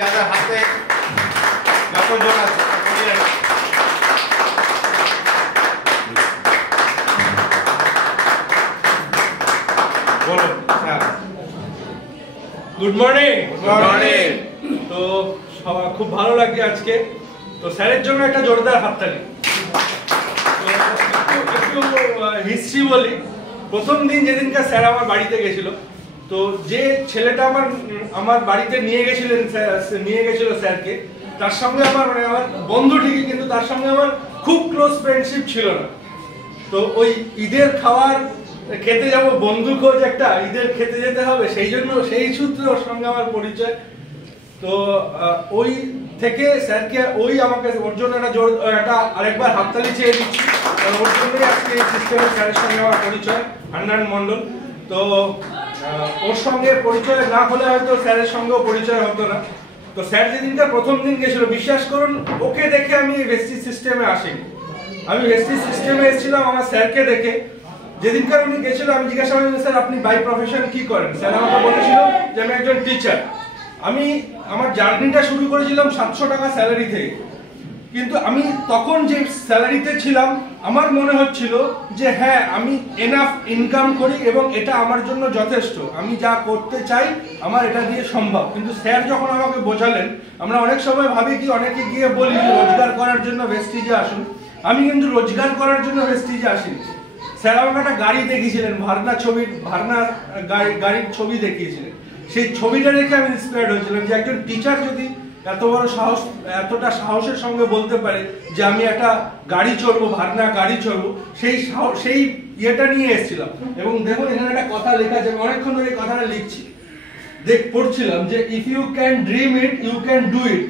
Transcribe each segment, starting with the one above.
যাদের হাতে যতজন আছে বলুন। Good morning. Good morning. তো খুব ভালো লাগে আজকে। তো স্যারের জন্য একটা জোরদার হাততালি। একটু হিস্ট্রি বলি। প্রথম দিন যেদিনকে স্যার আমার বাড়িতে গেছিল, তো যে ছেলেটা আমার বাড়িতে নিয়ে গেছিল স্যারকে, তার সঙ্গে আমার বন্ধু ঠিকই, কিন্তু তার সঙ্গে আমার খুব ক্লোজ ফ্রেন্ডশিপ ছিল না। তো ওই ঈদের খাওয়ার খেতে যাব, বন্ধু খোঁজ একটা, ঈদের খেতে যেতে হবে, সেই জন্য সেই সূত্রে ওর সঙ্গে আমার পরিচয়। তো ওই থেকে স্যারকে আমাকে ওর জন্য একটা আরেকবার হাততালি চেয়ে দিচ্ছি। ওর জন্যই আজকে এই সিস্টেমের স্যারের সঙ্গে আমার পরিচয়, হান্নান মন্ডল। তো ওর সঙ্গে পরিচয় না হলে হয়তো স্যারের সঙ্গেও পরিচয় হতো না। তো স্যার যেদিনটা প্রথম দিন গেছিল, বিশ্বাস করুন ওকে দেখে আমি ভেস্টিজ সিস্টেমে আসিনি। আমি ভেস্টিজ সিস্টেমে এসেছিলাম আমার স্যারকে দেখে। যেদিনকার উনি গেছিল আমি জিজ্ঞাসা করি, স্যার আপনি বাই প্রফেশন কি করেন? স্যার আমাকে বলেছিল যে আমি একজন টিচার। আমি আমার জার্নিটা শুরু করেছিলাম 700 টাকা স্যালারি থেকে, কিন্তু আমি তখন যে স্যালারিতে ছিলাম আমার মনে হচ্ছিল যে হ্যাঁ আমি এনাফ ইনকাম করি এবং এটা আমার জন্য যথেষ্ট, আমি যা করতে চাই আমার এটা দিয়ে সম্ভব। কিন্তু স্যার যখন আমাকে বোঝালেন, আমরা অনেক সময় ভাবি কি, অনেকে গিয়ে বলি যে রোজগার করার জন্য ভেস্টিজে আসুন। আমি কিন্তু রোজগার করার জন্য ভেস্টিজে আসিনি। স্যার আমাকে একটা গাড়ি দেখিয়েছিলেন, ভারনা গাড়ির ছবি দেখিয়েছিলেন। সেই ছবিটা দেখে আমি ইন্সপায়ার্ড হয়েছিলাম যে একজন টিচার যদি এত বড় এতটা সাহসের সঙ্গে বলতে পারে যে আমি একটা গাড়ি চড়বো, ভারনা গাড়ি চড়বো, সেই ইয়েটা নিয়ে এসেছিলাম। এবং দেখুন এখানে একটা কথা লেখা আছে, আমি অনেকক্ষণ ধরে এই কথাটা লিখছি, পড়ছিলাম যে if you can dream it you can do it.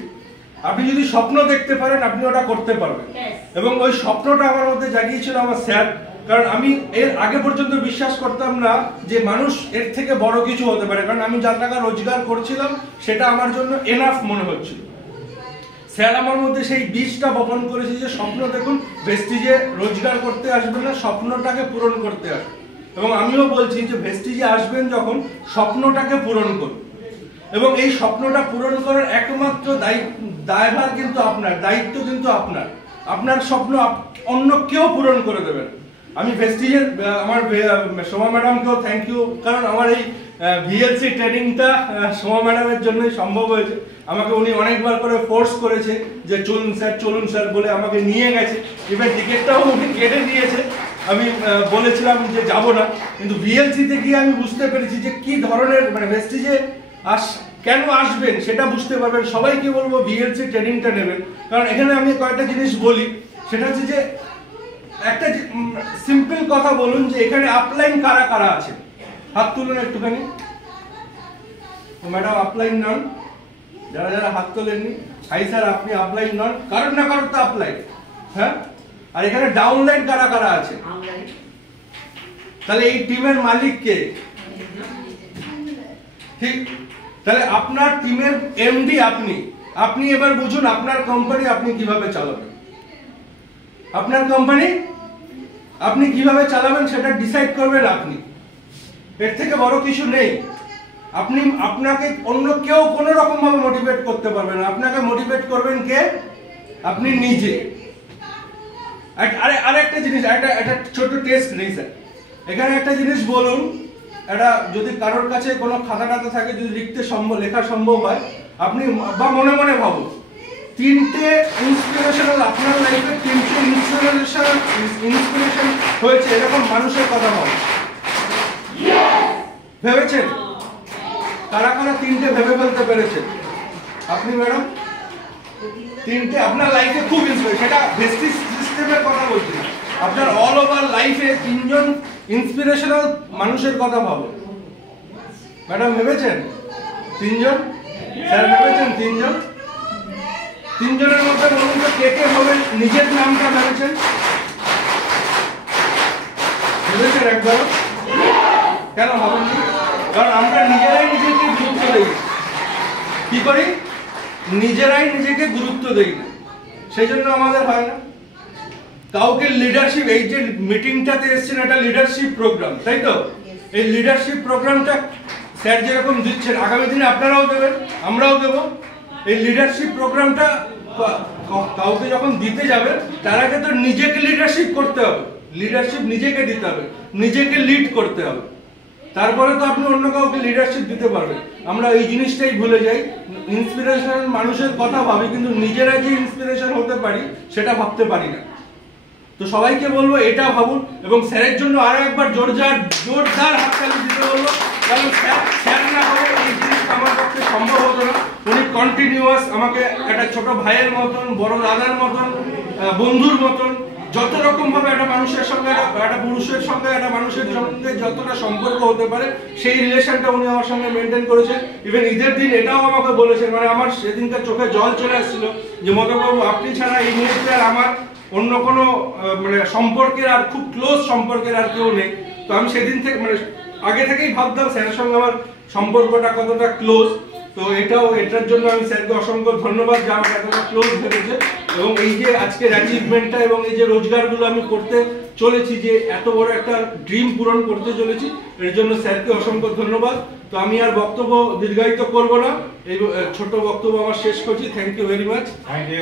আপনি যদি স্বপ্ন দেখতে পারেন আপনি ওটা করতে পারবেন। এবং ওই স্বপ্নটা আমার মধ্যে জাগিয়েছিল আমার স্যার। কারণ আমি এর আগে পর্যন্ত বিশ্বাস করতাম না যে মানুষ এর থেকে বড় কিছু হতে পারে, কারণ আমি যা টাকা রোজগার করছিলাম সেটা আমার জন্য এনাফ মনে হচ্ছিল। স্যার আমার মধ্যে সেই বীজটা বপন করেছে যে স্বপ্ন দেখুন, ভেস্টিজে রোজগার করতে আসবেন না, স্বপ্নটাকে পূরণ করতে আসবেন। এবং আমিও বলছি যে ভেস্টিজে আসবেন যখন, স্বপ্নটাকে পূরণ করুন। এবং এই স্বপ্নটা পূরণ করার একমাত্র দায়ভার কিন্তু আপনার, দায়িত্ব কিন্তু আপনার স্বপ্ন অন্য কেউ পূরণ করে দেবেন। আমি ভেস্টিজের আমার সোমা ম্যাডামকেও থ্যাংক ইউ, কারণ আমার এই ভিএলসি ট্রেনিংটা সোমা ম্যাডামের জন্যই সম্ভব হয়েছে। আমাকে উনি অনেকবার করে ফোর্স করেছে যে চলুন স্যার বলে আমাকে নিয়ে গেছে। ইভেন টিকিটটাও উনি কেটে দিয়েছে। আমি বলেছিলাম যে যাব না, কিন্তু ভিএলসিতে গিয়ে আমি বুঝতে পেরেছি যে কি ধরনের ভেস্টিজে কেন আসবেন সেটা বুঝতে পারবেন। সবাইকে বলবো ভিএলসি ট্রেনিংটা নেবেন, কারণ এখানে আমি কয়েকটা জিনিস বলি। সেটা হচ্ছে যে একটা সিম্পল কথা বলুন যে এখানে আপলাইন কারা কারা আছে, হাত তুলুন একটুখানি। ম্যাডাম আপলাইন নন, যারা যারা হাত তোলেননি, হাই স্যার আপনি আপলাইন নন, কারোর না কারোর তো আপলাইন। হ্যাঁ, আর এখানে ডাউনলাইন কারা কারা আছে? তাহলে এই টিমের মালিক কে? ঠিক, তাহলে আপনার টিমের এমডি আপনি এবার বুঝুন আপনার কোম্পানি আপনি কিভাবে চালাবেন। আপনার কোম্পানি আপনি কিভাবে চালাবেন সেটা ডিসাইড করবেন আপনি। এর থেকে বড় কিছু নেই। আপনাকে অন্য কেউ কোনো রকম ভাবে মোটিভেট করতে পারবে না। আপনাকে মোটিভেট করবেন কে? আপনি নিজে। আরে একটা জিনিস, একটা ছোট টেস্ট নেই স্যার। এখানে একটা জিনিস বলুন, এটা যদি কারোর কাছে কোনো খাতা থাকে, যদি লেখা সম্ভব হয়, আপনি বা মনে মনে ভাবুন, 3টে ইন্সপিরেশনাল আপনার লাইফে 3টে ইন্সপিরেশন হয়েছে এরকম মানুষের কথা ভাবুন। ভেবেছেন? কারা কারা 3টে ভেবে ফেলতে পেরেছেন? আপনি ম্যাডাম 3টে আপনার লাইফে খুব ইন্সপিরেশন, সেটা ভেস্টিজ সিস্টেমের কথা বলছি না, আপনার অল ওভার লাইফে 3জন ইন্সপিরেশনাল মানুষের কথা ভাবুন। ম্যাডাম ভেবেছেন 3জন? স্যার ভেবেছেন 3জন? 3জনের মধ্যে বলুন তো কে কে ভাবে নিজের নামটা ভেবেছেন? ভেবেছেন একবার? কেন ভাবেন? কারণ আমরা নিজেরাই নিজেকে গুরুত্ব দেই। কি করি? নিজেরাই নিজেকে গুরুত্ব দেই না, সেই জন্য আমাদের হয় না। কাউকে লিডারশিপ, এই যে মিটিংটাতে এসেছেন এটা লিডারশিপ প্রোগ্রাম, তাই তো? এই লিডারশিপ প্রোগ্রামটা স্যার যেরকম দিচ্ছেন আগামী দিনে আপনারাও দেবেন, আমরাও দেবো। এই লিডারশিপ প্রোগ্রামটা কাউকে যখন দিতে যাবে তার আগে তো নিজেকে লিডারশিপ করতে হবে, লিডারশিপ নিজেকে দিতে হবে, নিজেকে লিড করতে হবে, তারপরে তো আপনি অন্য কাউকে লিডারশিপ দিতে পারবেন। আমরা এই জিনিসটাই ভুলে যাই, ইন্সপিরেশন মানুষের কথা ভাবি কিন্তু নিজেরা যে ইন্সপিরেশন হতে পারি সেটা ভাবতে পারি না। তো সবাইকে বলবো এটা ভাবুন এবং স্যারের জন্য আরো একবার জোরদার হাততালি দিতে বলবো, কারণ স্যার না হলে এই জিনিসটা আমার পক্ষে সম্ভব হতো না। উনি কন্টিনিউয়াস আমাকে একটা ছোট ভাইয়ের মতন, বড় দাদার মতন, বন্ধুর মতন, যত রকম ভাবে একটা মানুষের সঙ্গে, একটা পুরুষের সঙ্গে, একটা মানুষের সঙ্গে যতটা সম্পর্ক হতে পারে সেই রিলেশনটা উনি আমার সঙ্গে মেনটেন করেছেন। ইভেন ঈদের দিন এটাও আমাকে বলেছেন, মানে আমার সেদিনকার চোখে জল চলে আসছিল যে মধুবাবু আপনি ছাড়া এই মুহূর্তে আর আমার অন্য কোনো মানে সম্পর্কের আর খুব ক্লোজ সম্পর্কের আর কেউ নেই। তো আমি সেদিন থেকে মানে আগে থেকেই ভাবতাম স্যারের সঙ্গে আমার সম্পর্কটা কতটা ক্লোজ। তো এটার জন্য আমি স্যারকে অসংখ্য ধন্যবাদ যে আমাকে এতটা ক্লোজ ভেবেছে এবং এই যে আজকের অ্যাচিভমেন্টটা এবং এই যে রোজগারগুলো আমি করতে চলেছি, যে এত বড় একটা ড্রিম পূরণ করতে চলেছি, এর জন্য স্যারকে অসংখ্য ধন্যবাদ। তো আমি আর বক্তব্য দীর্ঘায়িত করব না, এই ছোট বক্তব্য আমার শেষ করছি। Thank you very much. Thank you.